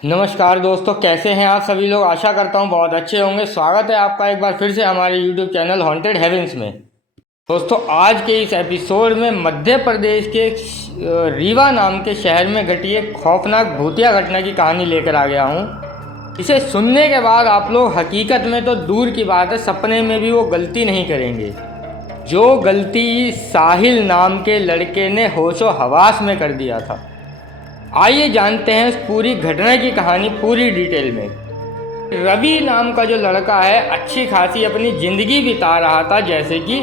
नमस्कार दोस्तों, कैसे हैं आप सभी लोग। आशा करता हूं बहुत अच्छे होंगे। स्वागत है आपका एक बार फिर से हमारे यूट्यूब चैनल हॉन्टेड हेवेंस में। दोस्तों, आज के इस एपिसोड में मध्य प्रदेश के रीवा नाम के शहर में घटी एक खौफनाक भूतिया घटना की कहानी लेकर आ गया हूं। इसे सुनने के बाद आप लोग हकीकत में तो दूर की बात है, सपने में भी वो गलती नहीं करेंगे जो गलती साहिल नाम के लड़के ने होशो हवास में कर दिया था। आइए जानते हैं इस पूरी घटना की कहानी पूरी डिटेल में। रवि नाम का जो लड़का है अच्छी खासी अपनी ज़िंदगी बिता रहा था, जैसे कि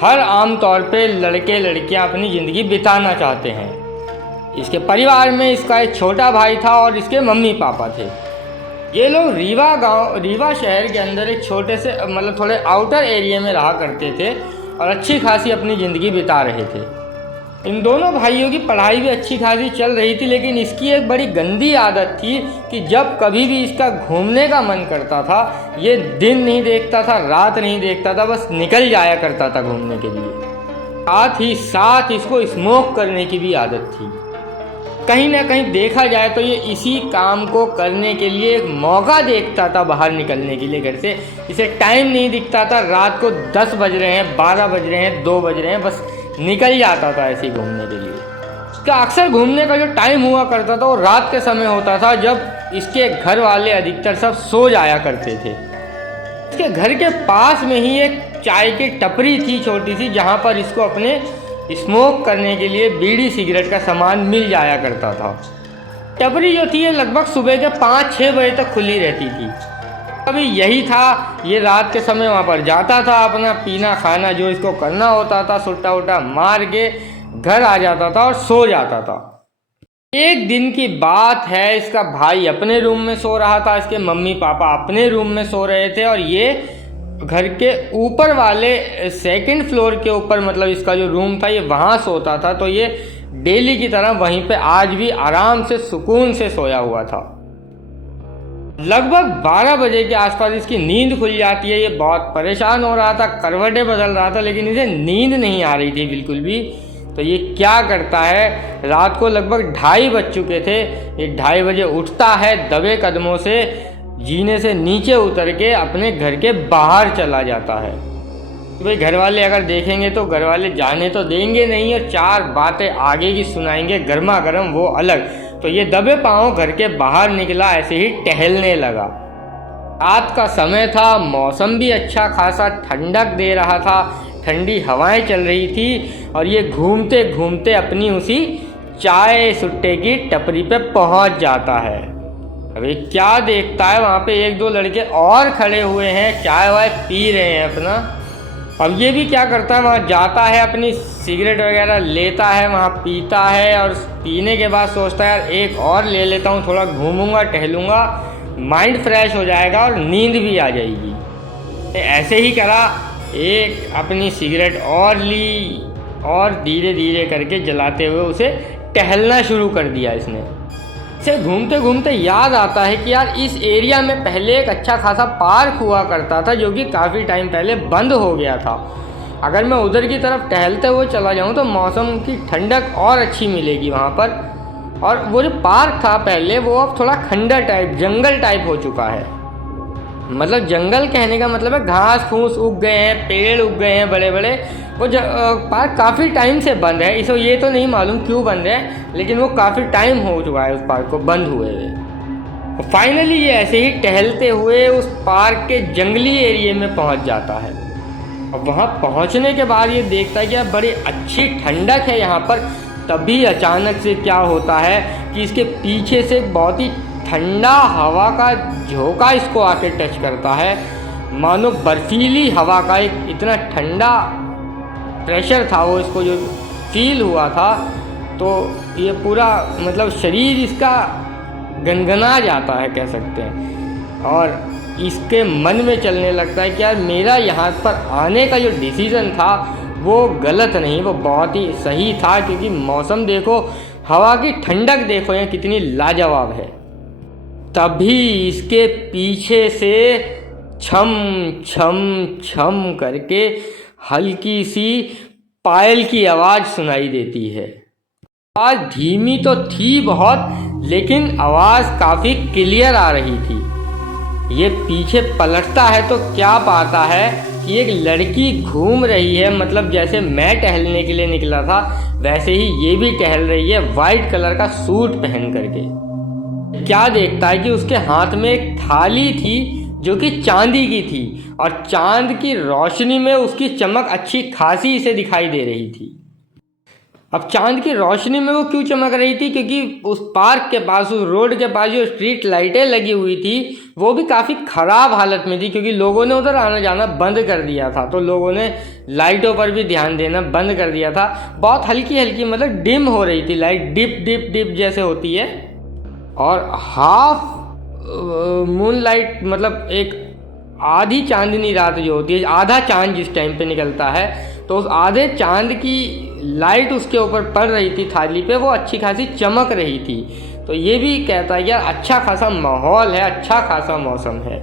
हर आम तौर पे लड़के लड़कियां अपनी ज़िंदगी बिताना चाहते हैं। इसके परिवार में इसका एक छोटा भाई था और इसके मम्मी पापा थे। ये लोग रीवा शहर के अंदर एक छोटे से थोड़े आउटर एरिया में रहा करते थे और अच्छी खासी अपनी ज़िंदगी बिता रहे थे। इन दोनों भाइयों की पढ़ाई भी अच्छी खासी चल रही थी, लेकिन इसकी एक बड़ी गंदी आदत थी कि जब कभी भी इसका घूमने का मन करता था, ये दिन नहीं देखता था, रात नहीं देखता था, बस निकल जाया करता था घूमने के लिए। साथ ही साथ इसको स्मोक करने की भी आदत थी। कहीं ना कहीं देखा जाए तो ये इसी काम को करने के लिए एक मौका देखता था बाहर निकलने के लिए घर से। इसे टाइम नहीं दिखता था, रात को 10 बज रहे हैं, 12 बज रहे हैं, 2 बज रहे हैं, बस निकल जाता था ऐसे ही घूमने के लिए। इसका अक्सर घूमने का जो टाइम हुआ करता था वो रात के समय होता था, जब इसके घर वाले अधिकतर सब सो जाया करते थे। इसके घर के पास में ही एक चाय की टपरी थी छोटी सी, जहाँ पर इसको अपने स्मोक करने के लिए बीड़ी सिगरेट का सामान मिल जाया करता था। टपरी जो थी ये लगभग सुबह के 5-6 बजे तक खुली रहती थी। अभी यही था, ये रात के समय वहाँ पर जाता था, अपना पीना खाना जो इसको करना होता था सुट्टा उट्टा मार के घर आ जाता था और सो जाता था। एक दिन की बात है, इसका भाई अपने रूम में सो रहा था, इसके मम्मी पापा अपने रूम में सो रहे थे और ये घर के ऊपर वाले 2nd फ्लोर के ऊपर इसका जो रूम था ये वहाँ सोता था। तो ये डेली की तरह वहीं पे आज भी आराम से सुकून से सोया हुआ था। लगभग 12 बजे के आसपास इसकी नींद खुल जाती है। ये बहुत परेशान हो रहा था, करवटें बदल रहा था, लेकिन इसे नींद नहीं आ रही थी बिल्कुल भी। तो ये क्या करता है, रात को लगभग 2:30 बज चुके थे, ये 2:30 बजे उठता है, दबे कदमों से जीने से नीचे उतर के अपने घर के बाहर चला जाता है। तो भाई घर वाले अगर देखेंगे तो घर वाले जाने तो देंगे नहीं और 4 बातें आगे की सुनाएंगे गर्मा गर्म, वो अलग। तो ये दबे पांव घर के बाहर निकला, ऐसे ही टहलने लगा। रात का समय था, मौसम भी अच्छा खासा ठंडक दे रहा था, ठंडी हवाएं चल रही थी और ये घूमते घूमते अपनी उसी चाय सुट्टे की टपरी पे पहुंच जाता है। अभी क्या देखता है, वहाँ पे 1-2 लड़के और खड़े हुए हैं, चाय वाय पी रहे हैं अपना। अब ये भी क्या करता है, वहाँ जाता है, अपनी सिगरेट वगैरह लेता है, वहाँ पीता है और पीने के बाद सोचता है यार एक और ले लेता हूँ, थोड़ा घूमूंगा टहलूंगा, माइंड फ्रेश हो जाएगा और नींद भी आ जाएगी। ऐसे ही करा, एक अपनी सिगरेट और ली और धीरे धीरे करके जलाते हुए उसे टहलना शुरू कर दिया इसने। इसे घूमते घूमते याद आता है कि यार इस एरिया में पहले एक अच्छा खासा पार्क हुआ करता था, जो कि काफ़ी टाइम पहले बंद हो गया था। अगर मैं उधर की तरफ टहलते हुए चला जाऊं तो मौसम की ठंडक और अच्छी मिलेगी वहाँ पर। और वो जो पार्क था पहले, वो अब थोड़ा खंडर टाइप, जंगल टाइप हो चुका है। जंगल कहने का मतलब है घास फूस उग गए हैं, पेड़ उग गए हैं बड़े बड़े। वो पार्क काफ़ी टाइम से बंद है, इसको ये तो नहीं मालूम क्यों बंद है, लेकिन वो काफ़ी टाइम हो चुका है उस पार्क को बंद हुए हुए। फाइनली ये ऐसे ही टहलते हुए उस पार्क के जंगली एरिया में पहुंच जाता है। और वहाँ पहुँचने के बाद ये देखता है कि यार बड़ी अच्छी ठंडक है यहाँ पर। तभी अचानक से क्या होता है कि इसके पीछे से बहुत ही ठंडा हवा का झोंका इसको आके टच करता है, मानो बर्फीली हवा का एक इतना ठंडा प्रेशर था वो इसको जो फील हुआ था। तो ये पूरा शरीर इसका गनगना जाता है कह सकते हैं, और इसके मन में चलने लगता है कि यार मेरा यहाँ पर आने का जो डिसीज़न था वो गलत नहीं, वो बहुत ही सही था। क्योंकि मौसम देखो, हवा की ठंडक देखो यहाँ कितनी लाजवाब है। तभी इसके पीछे से छम छम छम करके हल्की सी पायल की आवाज़ सुनाई देती है। आवाज़ धीमी तो थी बहुत, लेकिन आवाज़ काफ़ी क्लियर आ रही थी। ये पीछे पलटता है तो क्या पाता है कि एक लड़की घूम रही है, मतलब जैसे मैं टहलने के लिए निकला था वैसे ही ये भी टहल रही है, वाइट कलर का सूट पहन करके। क्या देखता है कि उसके हाथ में एक थाली थी जो कि चांदी की थी, और चांद की रोशनी में उसकी चमक अच्छी खासी इसे दिखाई दे रही थी। अब चांद की रोशनी में वो क्यों चमक रही थी? क्योंकि उस पार्क के पास, उस रोड के पास जो स्ट्रीट लाइटें लगी हुई थी वो भी काफ़ी ख़राब हालत में थी, क्योंकि लोगों ने उधर आना जाना बंद कर दिया था। तो लोगों ने लाइटों पर भी ध्यान देना बंद कर दिया था। बहुत हल्की हल्की, मतलब डिम हो रही थी लाइट, डिप डिप डिप जैसे होती है। और हाफ मून लाइट, मतलब एक आधी चांदनी रात जो होती है, आधा चांद जिस टाइम पे निकलता है, तो उस आधे चांद की लाइट उसके ऊपर पड़ रही थी थाली पे, वो अच्छी खासी चमक रही थी। तो ये भी कहता है यार अच्छा खासा माहौल है, अच्छा खासा मौसम है।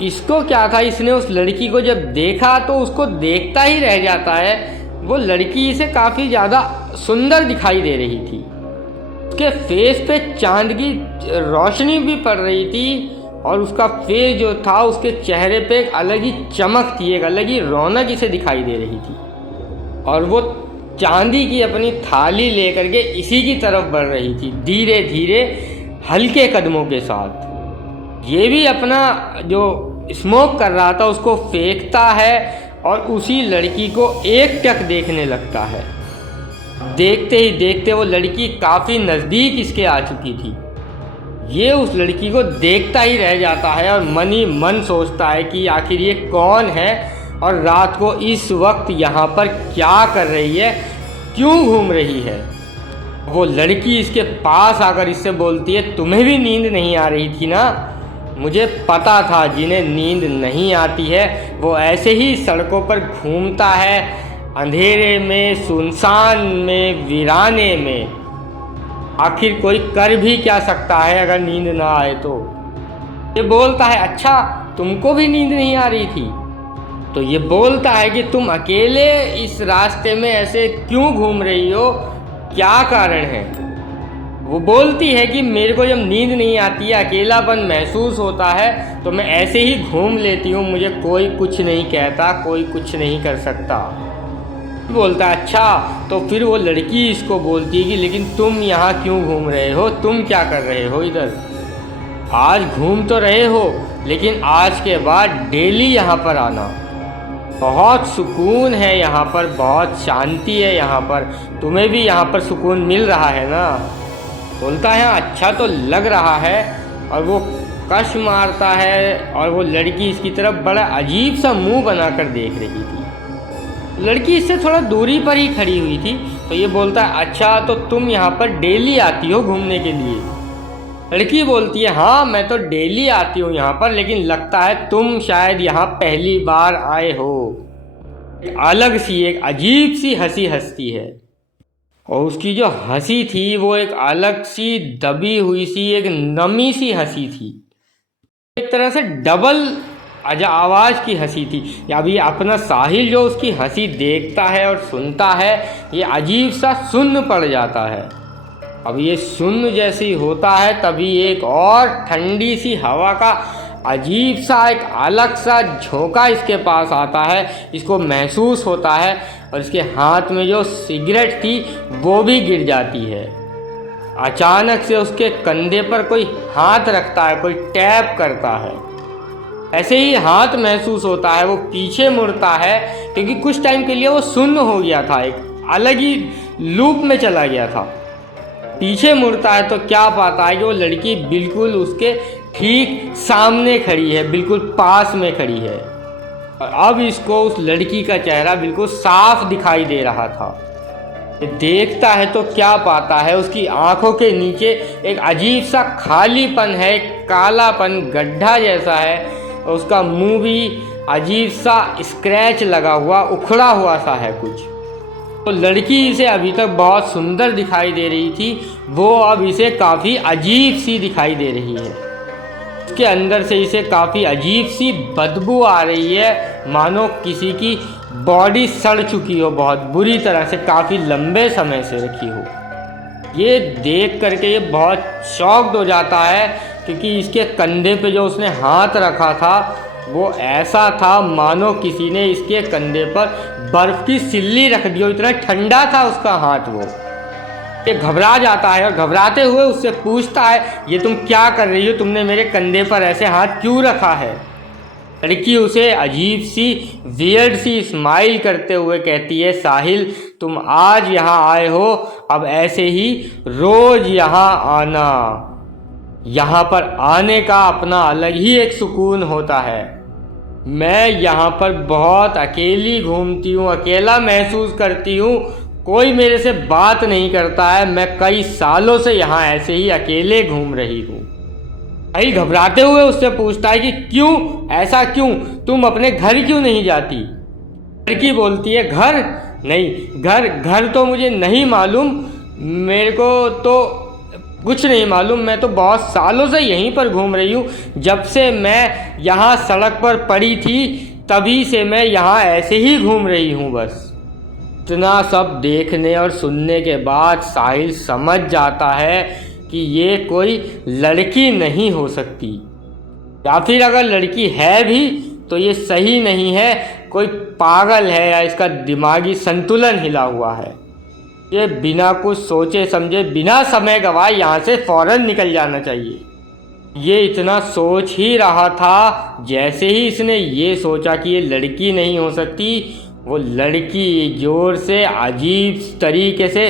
इसको क्या था, इसने उस लड़की को जब देखा तो उसको देखता ही रह जाता है। वो लड़की इसे काफ़ी ज़्यादा सुंदर दिखाई दे रही थी। उसके फेस पे चांद की रोशनी भी पड़ रही थी, और उसका फेस जो था, उसके चेहरे पे एक अलग ही चमक थी, एक अलग ही रौनक इसे दिखाई दे रही थी। और वो चांदी की अपनी थाली लेकर के इसी की तरफ बढ़ रही थी, धीरे धीरे हल्के कदमों के साथ। ये भी अपना जो स्मोक कर रहा था उसको फेंकता है और उसी लड़की को एकटक देखने लगता है। देखते ही देखते वो लड़की काफ़ी नज़दीक इसके आ चुकी थी। ये उस लड़की को देखता ही रह जाता है और मन ही मन सोचता है कि आखिर ये कौन है और रात को इस वक्त यहाँ पर क्या कर रही है, क्यों घूम रही है। वो लड़की इसके पास आकर इससे बोलती है, तुम्हें भी नींद नहीं आ रही थी ना? मुझे पता था जिन्हें नींद नहीं आती है वो ऐसे ही सड़कों पर घूमता है, अंधेरे में, सुनसान में, वीराने में। आखिर कोई कर भी क्या सकता है अगर नींद ना आए तो। ये बोलता है, अच्छा तुमको भी नींद नहीं आ रही थी? तो ये बोलता है कि तुम अकेले इस रास्ते में ऐसे क्यों घूम रही हो, क्या कारण है? वो बोलती है कि मेरे को जब नींद नहीं आती है, अकेलापन महसूस होता है, तो मैं ऐसे ही घूम लेती हूँ, मुझे कोई कुछ नहीं कहता, कोई कुछ नहीं कर सकता। बोलता है, अच्छा। तो फिर वो लड़की इसको बोलती है कि लेकिन तुम यहाँ क्यों घूम रहे हो, तुम क्या कर रहे हो इधर? आज घूम तो रहे हो, लेकिन आज के बाद डेली यहाँ पर आना। बहुत सुकून है यहाँ पर, बहुत शांति है यहाँ पर, तुम्हें भी यहाँ पर सुकून मिल रहा है ना? बोलता है, अच्छा तो लग रहा है। और वो कश मारता है और वो लड़की इसकी तरफ बड़ा अजीब सा मुंह बनाकर देख रही थी। लड़की इससे थोड़ा दूरी पर ही खड़ी हुई थी। तो ये बोलता है, अच्छा तो तुम यहाँ पर डेली आती हो घूमने के लिए? लड़की बोलती है, हाँ मैं तो डेली आती हूँ यहाँ पर, लेकिन लगता है तुम शायद यहाँ पहली बार आए हो। एक अलग सी, एक अजीब सी हंसी हंसती है, और उसकी जो हंसी थी वो एक अलग सी दबी हुई सी, एक नमी सी हंसी थी, एक तरह से डबल आवाज़ की हंसी थी। अभी अपना साहिल जो उसकी हंसी देखता है और सुनता है, ये अजीब सा सुन्न पड़ जाता है। अब ये सुन्न जैसी होता है तभी एक और ठंडी सी हवा का अजीब सा, एक अलग सा झोंका इसके पास आता है, इसको महसूस होता है, और इसके हाथ में जो सिगरेट थी वो भी गिर जाती है। अचानक से उसके कंधे पर कोई हाथ रखता है, कोई टैप करता है। ऐसे ही हाथ महसूस होता है, वो पीछे मुड़ता है, क्योंकि कुछ टाइम के लिए वो सुन्न हो गया था, एक अलग ही लूप में चला गया था। पीछे मुड़ता है तो क्या पाता है कि वो लड़की बिल्कुल उसके ठीक सामने खड़ी है, बिल्कुल पास में खड़ी है। और अब इसको उस लड़की का चेहरा बिल्कुल साफ दिखाई दे रहा था। देखता है तो क्या पाता है, उसकी आंखों के नीचे एक अजीब सा खालीपन है, एक कालापन, गड्ढा जैसा है, और उसका मुंह भी अजीब सा स्क्रैच लगा हुआ, उखड़ा हुआ सा है कुछ। तो लड़की इसे अभी तक बहुत सुंदर दिखाई दे रही थी, वो अब इसे काफ़ी अजीब सी दिखाई दे रही है। उसके अंदर से इसे काफ़ी अजीब सी बदबू आ रही है, मानो किसी की बॉडी सड़ चुकी हो बहुत बुरी तरह से, काफ़ी लंबे समय से रखी हो। ये देख करके ये बहुत शॉक्ड हो जाता है, क्योंकि इसके कंधे पे जो उसने हाथ रखा था वो ऐसा था मानो किसी ने इसके कंधे पर बर्फ़ की सिल्ली रख दी हो, इतना ठंडा था उसका हाथ। वो ये घबरा जाता है और घबराते हुए उससे पूछता है, ये तुम क्या कर रही हो, तुमने मेरे कंधे पर ऐसे हाथ क्यों रखा है। लड़की उसे अजीब सी वियर्ड सी स्माइल करते हुए कहती है, साहिल तुम आज यहाँ आए हो, अब ऐसे ही रोज़ यहाँ आना। यहाँ पर आने का अपना अलग ही एक सुकून होता है। मैं यहाँ पर बहुत अकेली घूमती हूँ, अकेला महसूस करती हूँ, कोई मेरे से बात नहीं करता है। मैं कई सालों से यहाँ ऐसे ही अकेले घूम रही हूँ। भाई घबराते हुए उससे पूछता है कि क्यों, ऐसा क्यों, तुम अपने घर क्यों नहीं जाती। लड़की बोलती है, घर नहीं, घर तो मुझे नहीं मालूम, मेरे को तो कुछ नहीं मालूम, मैं तो बहुत सालों से यहीं पर घूम रही हूँ। जब से मैं यहाँ सड़क पर पड़ी थी तभी से मैं यहाँ ऐसे ही घूम रही हूँ बस। इतना सब देखने और सुनने के बाद साहिल समझ जाता है कि ये कोई लड़की नहीं हो सकती, या फिर अगर लड़की है भी तो ये सही नहीं है, कोई पागल है या इसका दिमागी संतुलन हिला हुआ है। ये बिना कुछ सोचे समझे, बिना समय गवाए यहाँ से फ़ौरन निकल जाना चाहिए। ये इतना सोच ही रहा था, जैसे ही इसने ये सोचा कि ये लड़की नहीं हो सकती, वो लड़की जोर से अजीब तरीके से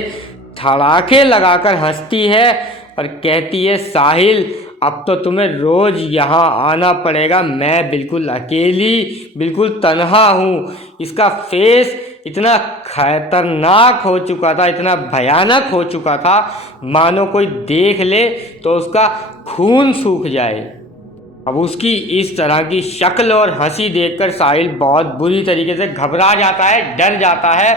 धड़ाके लगाकर हंसती है और कहती है, साहिल अब तो तुम्हें रोज़ यहाँ आना पड़ेगा, मैं बिल्कुल अकेली, बिल्कुल तन्हा हूँ। इसका फेस इतना खतरनाक हो चुका था, इतना भयानक हो चुका था, मानो कोई देख ले तो उसका खून सूख जाए। अब उसकी इस तरह की शक्ल और हंसी देखकर साहिल बहुत बुरी तरीके से घबरा जाता है, डर जाता है।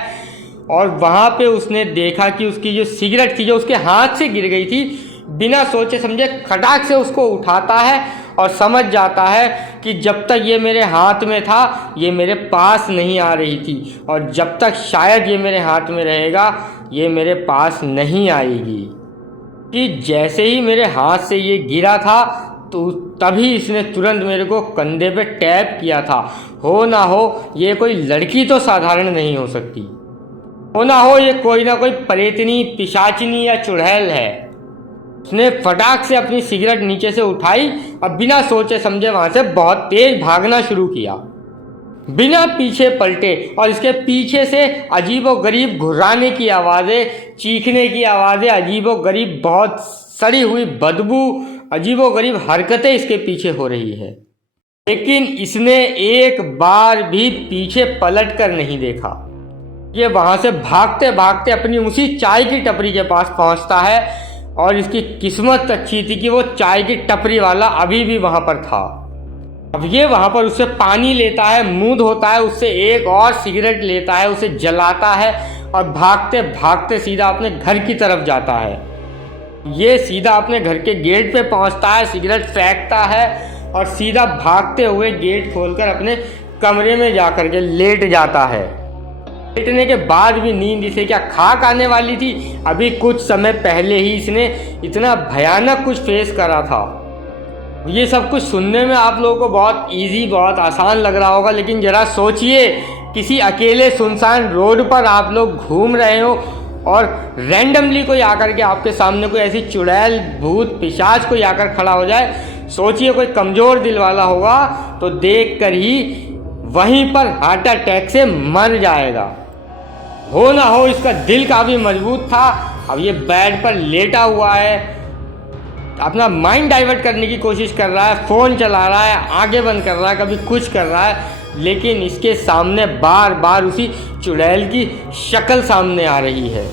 और वहाँ पे उसने देखा कि उसकी जो सिगरेट थी जो उसके हाथ से गिर गई थी, बिना सोचे समझे खटाक से उसको उठाता है और समझ जाता है कि जब तक ये मेरे हाथ में था ये मेरे पास नहीं आ रही थी, और जब तक शायद ये मेरे हाथ में रहेगा ये मेरे पास नहीं आएगी। कि जैसे ही मेरे हाथ से ये गिरा था तो तभी इसने तुरंत मेरे को कंधे पे टैप किया था। हो ना हो ये कोई लड़की तो साधारण नहीं हो सकती, हो ना हो ये कोई ना कोई प्रेतनी, पिशाचिनी या चुड़ैल है। उसने फटाक से अपनी सिगरेट नीचे से उठाई और बिना सोचे समझे वहाँ से बहुत तेज भागना शुरू किया, बिना पीछे पलटे। और इसके पीछे से अजीबोगरीब घुर्राने की आवाज़ें, चीखने की आवाज़ें, अजीबोगरीब बहुत सड़ी हुई बदबू, अजीबोगरीब हरकतें इसके पीछे हो रही है। लेकिन इसने एक बार भी पीछे पलट कर नहीं देखा। ये वहाँ से भागते भागते अपनी उसी चाय की टपरी के पास पहुँचता है, और इसकी किस्मत अच्छी थी कि वो चाय की टपरी वाला अभी भी वहाँ पर था। अब ये वहाँ पर उससे पानी लेता है, मुँह धोता है, उससे एक और सिगरेट लेता है, उसे जलाता है और भागते भागते सीधा अपने घर की तरफ जाता है। ये सीधा अपने घर के गेट पे पहुँचता है, सिगरेट फेंकता है और सीधा भागते हुए गेट खोलकर अपने कमरे में जाकर के लेट जाता है। लेटने के बाद भी नींद इसे क्या खाक आने वाली थी। अभी कुछ समय पहले ही इसने इतना भयानक कुछ फेस करा था। ये सब कुछ सुनने में आप लोगों को बहुत इजी, बहुत आसान लग रहा होगा, लेकिन ज़रा सोचिए किसी अकेले सुनसान रोड पर आप लोग घूम रहे हो और रैंडमली कोई आकर के आपके सामने कोई ऐसी चुड़ैल, भूत, पिशाच कोई आकर खड़ा हो जाए। सोचिए कोई कमज़ोर दिल वाला होगा तो देख कर ही वहीं पर हार्ट अटैक से मर जाएगा। हो ना हो इसका दिल काफ़ी मजबूत था। अब ये बेड पर लेटा हुआ है, अपना माइंड डाइवर्ट करने की कोशिश कर रहा है, फ़ोन चला रहा है, आंखें बंद कर रहा है, कभी कुछ कर रहा है, लेकिन इसके सामने बार बार उसी चुड़ैल की शक्ल सामने आ रही है।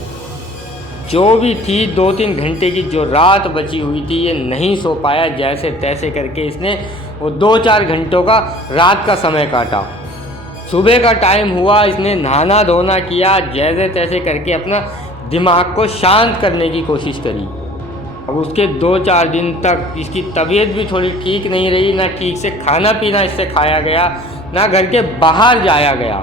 जो भी थी 2-3 घंटे की जो रात बची हुई थी, ये नहीं सो पाया। जैसे तैसे करके इसने वो 2-4 घंटों का रात का समय काटा। सुबह का टाइम हुआ, इसने नहाना धोना किया, जैसे तैसे करके अपना दिमाग को शांत करने की कोशिश करी। अब उसके 2-4 दिन तक इसकी तबीयत भी थोड़ी ठीक नहीं रही, ना ठीक से खाना पीना इससे खाया गया, ना घर के बाहर जाया गया।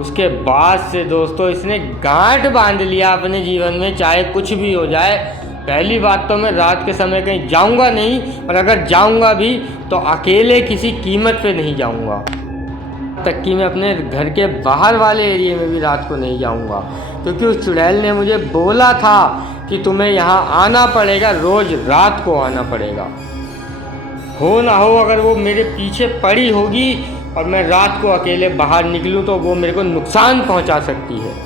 उसके बाद से दोस्तों इसने गांठ बांध लिया अपने जीवन में, चाहे कुछ भी हो जाए। पहली बात तो मैं रात के समय कहीं जाऊंगा नहीं, और अगर जाऊंगा भी तो अकेले किसी कीमत पे नहीं जाऊंगा, तक कि मैं अपने घर के बाहर वाले एरिया में भी रात को नहीं जाऊंगा, क्योंकि उस चुड़ैल ने मुझे बोला था कि तुम्हें यहाँ आना पड़ेगा, रोज़ रात को आना पड़ेगा। हो ना हो अगर वो मेरे पीछे पड़ी होगी और मैं रात को अकेले बाहर निकलूं तो वो मेरे को नुकसान पहुंचा सकती है।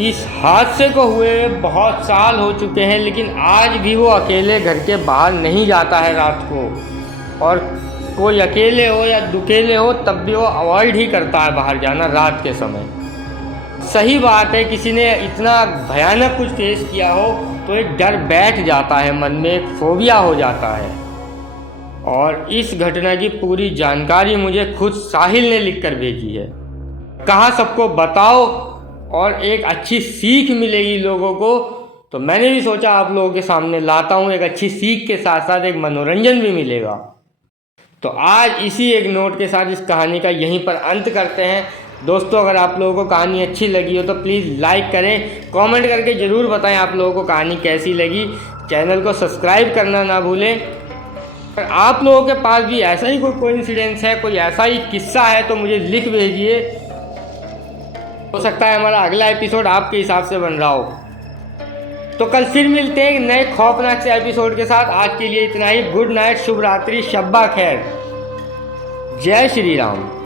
इस हादसे को हुए बहुत साल हो चुके हैं, लेकिन आज भी वो अकेले घर के बाहर नहीं जाता है रात को, और कोई अकेले हो या दुकेले हो तब भी वो अवॉइड ही करता है बाहर जाना रात के समय। सही बात है, किसी ने इतना भयानक कुछ फेस किया हो तो एक डर बैठ जाता है मन में, एक फोबिया हो जाता है। और इस घटना की पूरी जानकारी मुझे खुद साहिल ने लिखकर भेजी है। कहा सबको बताओ और एक अच्छी सीख मिलेगी लोगों को, तो मैंने भी सोचा आप लोगों के सामने लाता हूँ। एक अच्छी सीख के साथ साथ एक मनोरंजन भी मिलेगा। तो आज इसी एक नोट के साथ इस कहानी का यहीं पर अंत करते हैं। दोस्तों अगर आप लोगों को कहानी अच्छी लगी हो तो प्लीज़ लाइक करें, कमेंट करके ज़रूर बताएं आप लोगों को कहानी कैसी लगी। चैनल को सब्सक्राइब करना ना भूलें। अगर आप लोगों के पास भी ऐसा ही कोई कोइंसिडेंस है, कोई ऐसा ही किस्सा है तो मुझे लिख भेजिए। हो सकता है हमारा अगला एपिसोड आपके हिसाब से बन रहा हो। तो कल फिर मिलते हैं एक नए खौफनाक से एपिसोड के साथ। आज के लिए इतना ही। गुड नाइट, शुभ रात्रि, शब्बा खैर, जय श्री राम।